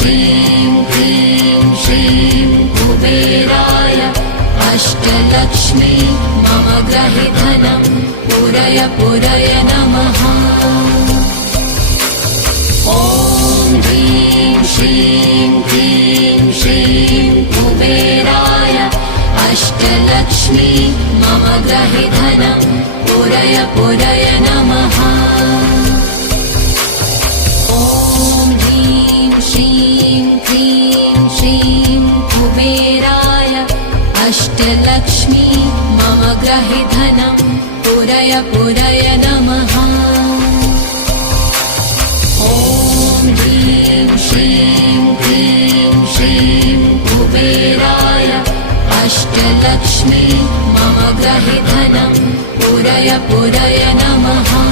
श्रीं क्लीं श्रीं कुबेराय अष्टलक्ष्मी मम गृहे धनं पूरय पूरय नमः। ॐ ह्रीं श्रीं क्लीं श्रीं कुबेराय अष्टलक्ष्मी मम गृहे धनं पूरय पूरय नमः। ॐ ह्रीं श्रीं क्लीं श्रीं कुबेराय अष्टलक्ष्मी मम गृहे धनं पूरय पूरय नमः। ॐ ह्रीं श्रीं क्लीं श्रीं कुबेराय अष्टलक्ष्मी मम गृहे धनं पूरय पूरय नमः।